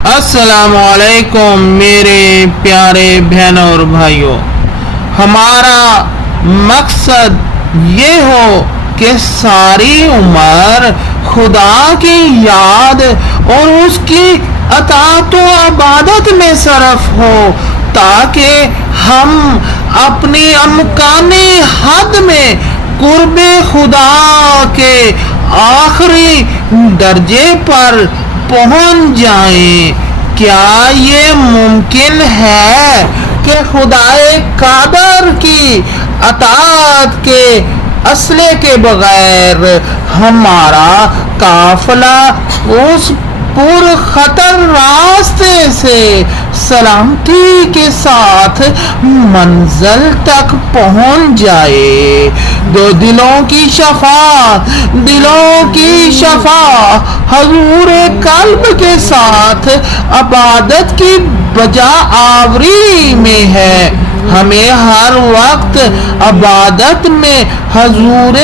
السلام علیکم میرے پیارے بہنوں اور بھائیوں، ہمارا مقصد یہ ہو کہ ساری عمر خدا کی یاد اور اس کی اطاعت و عبادت میں صرف ہو، تاکہ ہم اپنی امکانی حد میں قرب خدا کے آخری درجے پر پہنچ جائیں۔ کیا یہ ممکن ہے کہ خدائے قادر کی اطاعت کے اسلحے کے بغیر ہمارا قافلہ اس پر خطر راستے سے سلامتی کے ساتھ منزل تک پہنچ جائے؟ دلوں کی شفا حضور قلب کے ساتھ عبادت کی بجا آوری میں ہے۔ ہمیں ہر وقت عبادت میں حضور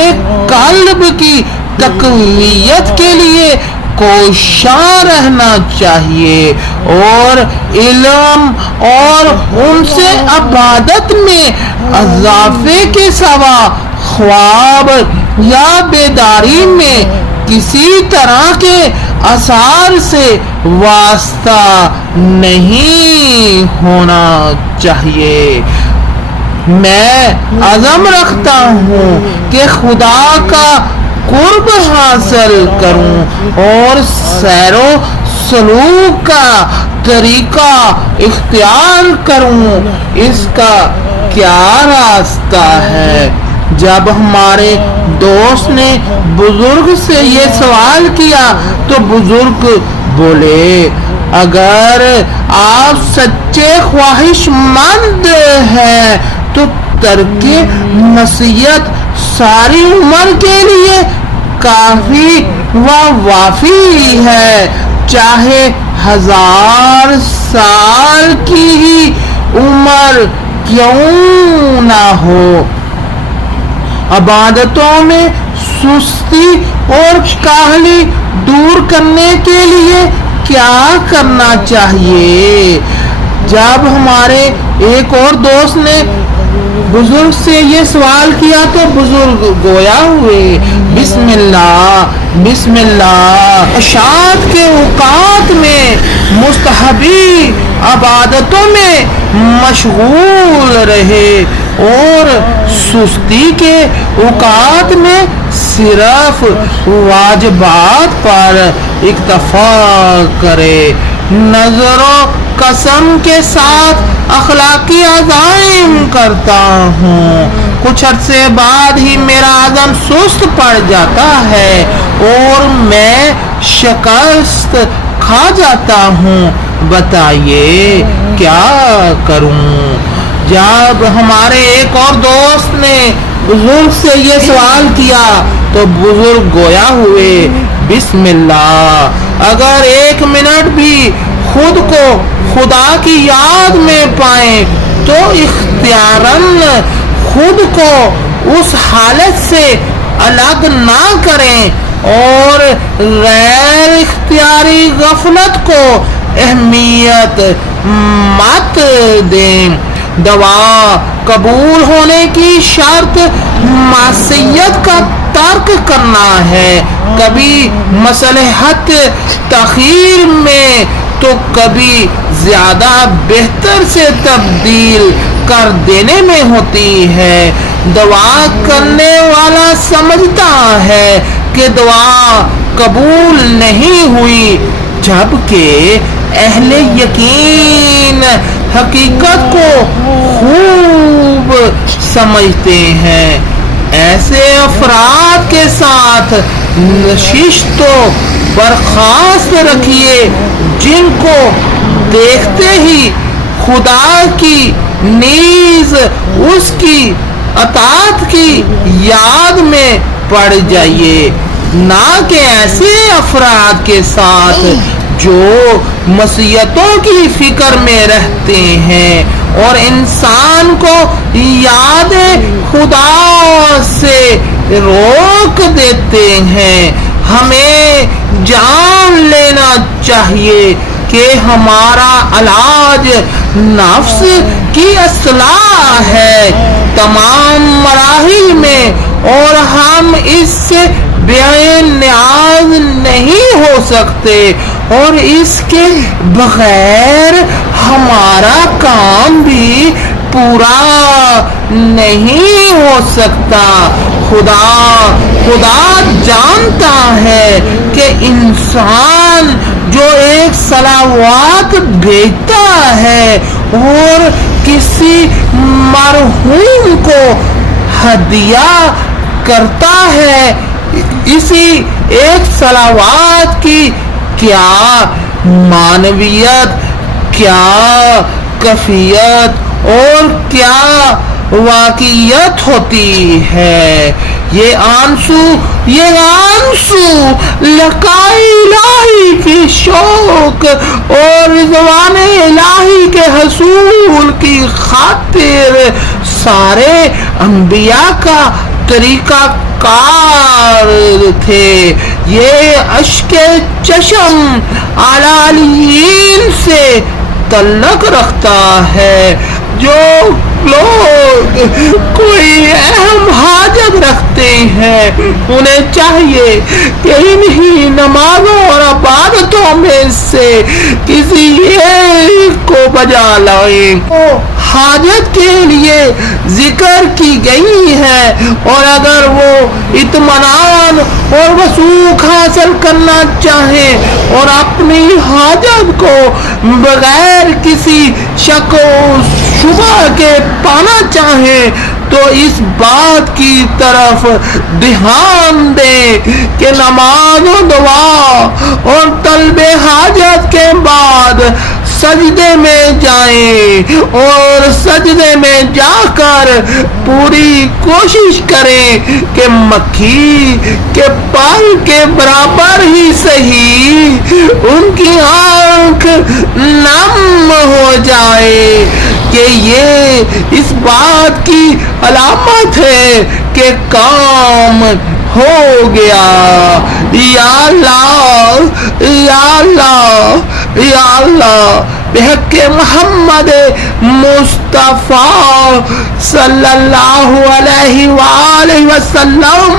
قلب کی تقویت کے لیے کوشاں رہنا چاہیے، اور علم اور ان سے عبادت میں اضافے کے سوا خواب یا بیداری میں کسی طرح کے اثار سے واسطہ نہیں ہونا چاہیے۔ میں عزم رکھتا ہوں کہ خدا کا قرب حاصل کروں اور سیر و سلوک کا طریقہ اختیار کروں۔ اس کا کیا راستہ ہے؟ جب ہمارے دوست نے بزرگ سے یہ سوال کیا تو بزرگ بولے، اگر آپ سچے خواہش مند ہیں تو ترک معصیت ساری عمر کے لیے کافی و وافی ہے، چاہے 1000 سال کی ہی عمر کیوں نہ ہو۔ عبادتوں میں سستی اور کاہلی دور کرنے کے لیے کیا کرنا چاہیے؟ جب ہمارے ایک اور دوست نے بزرگ سے یہ سوال کیا تو بزرگ گویا ہوئے، بسم اللہ عشاء کے اوقات میں مستحبی عبادتوں میں مشغول رہے اور سستی کے اوقات میں صرف واجبات پر اکتفا کرے۔ نظر و قسم کے ساتھ اخلاقی عزائم کرتا ہوں، کچھ عرصے بعد ہی میرا عزم سست پڑ جاتا ہے اور میں شکست کھا جاتا ہوں، بتائیے کیا کروں؟ جب ہمارے ایک اور دوست نے بزرگ سے یہ سوال کیا تو بزرگ گویا ہوئے، بسم اللہ، اگر 1 منٹ بھی خود کو خدا کی یاد میں پائیں تو اختیاراً خود کو اس حالت سے الگ نہ کریں اور غیر اختیاری غفلت کو اہمیت مت دیں۔ دعا قبول ہونے کی شرط معصیت کا ترک کرنا ہے، کبھی مصلحت تخیر میں تو کبھی زیادہ بہتر سے تبدیل کر دینے میں ہوتی ہے۔ دعا کرنے والا سمجھتا ہے کہ دعا قبول نہیں ہوئی، جبکہ اہل یقین حقیقت کو خوب سمجھتے ہیں۔ ایسے افراد کے ساتھ نشست و برخاست رکھیے جن کو دیکھتے ہی خدا کی نیز اس کی اطاعت کی یاد میں پڑ جائیے، نہ کہ ایسے افراد کے ساتھ جو معصیتوں کی فکر میں رہتے ہیں اور انسان کو یاد خدا سے روک دیتے ہیں۔ ہمیں جان لینا چاہیے کہ ہمارا علاج نفس کی اصلاح ہے تمام مراحل میں، اور ہم اس سے بے نیاز نہیں ہو سکتے، اور اس کے بغیر ہمارا کام بھی پورا نہیں ہو سکتا۔ خدا جانتا ہے کہ انسان جو ایک صلوات بھیجتا ہے اور کسی مرحوم کو ہدیہ کرتا ہے، اسی ایک صلوات کی کیا معنویت، کیا کیفیت اور کیا واقعیت ہوتی ہے۔ یہ آنسو لقائے الہی کی شوق اور رضوان الہی کے حصول کی خاطر سارے انبیاء کا طریقہ کار تھے۔ یہ اشک چشم علیین سے تعلق رکھتا ہے۔ جو لوگ کوئی اہم حاجت رکھتے ہیں انہیں چاہیے کہ انہی نمازوں اور عبادتوں میں سے کسی ایک کو بجا لائیں۔ حاجت کے لیے ذکر کی گئی ہے، اور اگر وہ اطمینان اور وثوق حاصل کرنا چاہیں اور اپنی حاجت کو بغیر کسی شک و شبہ کے پانا چاہیں تو اس بات کی طرف دھیان دیں کہ نماز و دعا اور طلب حاجت کے بعد سجدے میں جائیں، اور سجدے میں جا کر پوری کوشش کریں کہ مکھی کے پر کے برابر ہی صحیح ان کی آنکھ نم ہو جائے، کہ یہ اس بات کی علامت ہے کہ کام ہو گیا۔ یا اللہ یا اللہ یا اللہ، بحق محمد مصطفیٰ صلی اللہ علیہ وآلہ وسلم،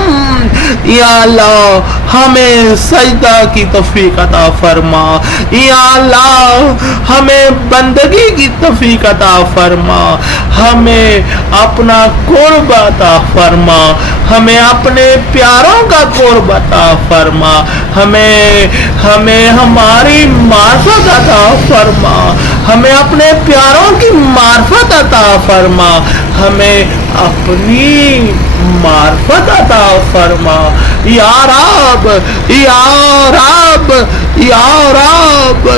یا اللہ ہمیں سجدہ کی توفیق عطا فرما، یا اللہ ہمیں بندگی کی توفیق عطا فرما، ہمیں اپنا قرب عطا فرما، ہمیں اپنے پیاروں کا قرب عطا فرما، ہمیں ہماری معرفت عطا فرما، ہمیں اپنے پیاروں کی معرفت عطا فرما، ہمیں اپنی معرفت عطا فرما، یا رب یا رب یا رب۔